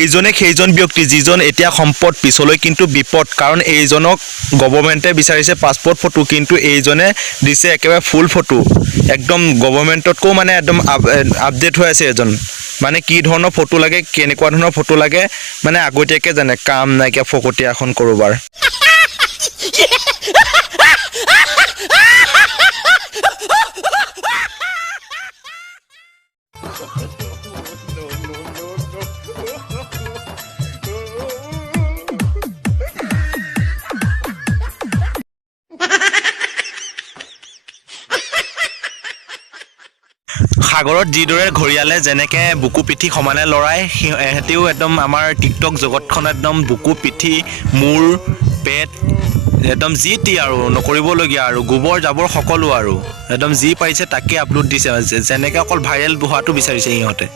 এইজনে সেইজন ব্যক্তি যিজন এতিয়া সম্পদ পিছলৈ কিন্তু বিপদ কাৰণ এইজনক গভৰ্ণমেণ্টে বিচাৰিছে পাছপোৰ্ট ফটো কিন্তু এইজনে দিছে একেবাৰে ফুল ফটো একদম গভৰ্ণমেণ্টতকো মানে একদম আপডেট হৈ আছে এজন মানে কি ধৰণৰ ফটো লাগে কেনেকুৱা ধৰণৰ ফটো লাগে মানে আগতীয়াকে জানে কাম নাইকিয়া ফকতিয়া এখন কৰোবাৰ সাগৰত যিদৰে ঘৰিয়ালে যেনেকৈ বুকু পিঠি সমানে লৰায় সিহঁতেও একদম আমাৰ টিকটক জগতখন একদম বুকু পিঠি মূৰ পেট একদম যি টি আৰু নকৰিবলগীয়া আৰু গোবৰ জাবৰ সকলো আৰু একদম যি পাৰিছে তাকে আপলোড দিছে যেনেকৈ অকল ভাইৰেল হোৱাটো বিচাৰিছে সিহঁতে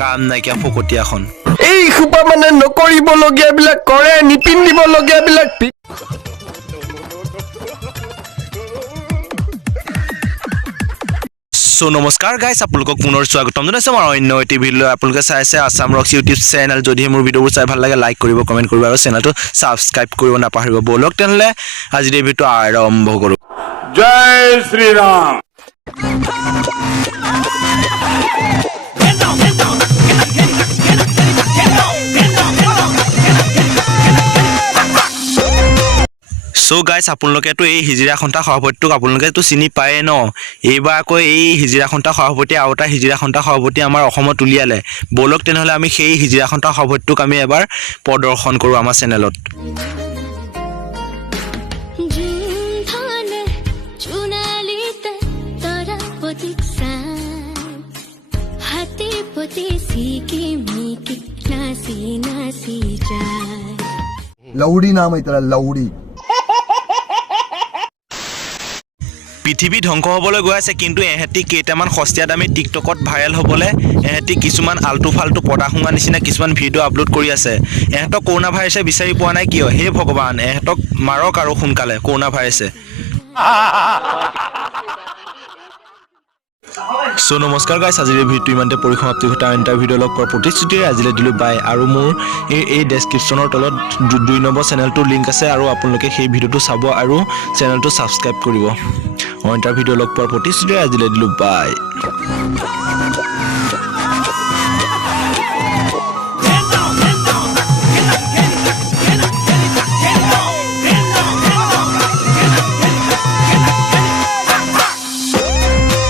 কাম নাইকিয়া ফকতিয়াখন এই খুপা মানে নকৰিবলগীয়াবিলাক কৰে নিপিন্ধিবলগীয়াবিলাক সো নমস্কাৰ গাইছ আপোনালোকক পুনৰ স্বাগতম জনাইছোঁ আমাৰ অন্য এটি ভিডিঅ' আপোনালোকে চাই আছে আছাম ৰক্স ইউটিউব চেনেল যদিহে মোৰ ভিডিঅ'বোৰ চাই ভাল লাগে লাইক কৰিব কমেণ্ট কৰিব আৰু চেনেলটো ছাবস্ক্ৰাইব কৰিব নাপাহৰিব ব'লক তেনেহ'লে আজিৰ এই ভিডিঅ'টো আৰম্ভ কৰোঁ জয় শ্ৰীৰাম সো গাইছ আপোনালোকেতো এই হিজিৰা সন্থা সভাপতিটোক আপোনালোকেতো চিনি পায়ে ন এইবাৰ আকৌ এই হিজিৰা সন্থা সভাপতি আৰু এটা হিজিৰা সন্থা সভাপতি আমাৰ অসমত উলিয়ালে ব'লক তেনেহ'লে আমি সেই হিজিৰা সন্থা সভাপতিটোক আমি এবাৰ প্ৰদৰ্শন কৰোঁ আমাৰ চেনেলত लवडी नाम आहे त्याला लवडी পৃথিৱী ধ্বংস হ'বলৈ গৈ আছে কিন্তু এহেঁতি কেইটামান সস্তীয়া দামী টিকটকত ভাইৰেল হ'বলৈ এহেঁতি কিছুমান আল্টু ফাল্টু পদা শুঙা নিচিনা কিছুমান ভিডিঅ' আপলোড কৰি আছে এহেঁতক কৰোণা ভাইৰাছে বিচাৰি পোৱা নাই কিয় হে ভগৱান এহেঁতক মাৰক আৰু সোনকালে কৰোণা ভাইৰাছে সো নমস্কাৰ গাইছ আজিৰ ভিডিঅ'টো ইমানতে পৰিসমাপ্তি ঘটা এটা ভিডিঅ' লগ পোৱাৰ প্ৰতিশ্ৰুতিৰে আজিলৈ দিলোঁ বাই আৰু মোৰ এই ডেছক্ৰিপশ্যনৰ তলত 2 নম্বৰ চেনেলটোৰ লিংক আছে আৰু আপোনালোকে সেই ভিডিঅ'টো চাব আৰু চেনেলটো ছাবস্ক্ৰাইব কৰিব এটা ভিডিঅ' লগ পোৱাৰ প্ৰতিশ্ৰুতিৰে আজিলৈ দিলোঁ বাই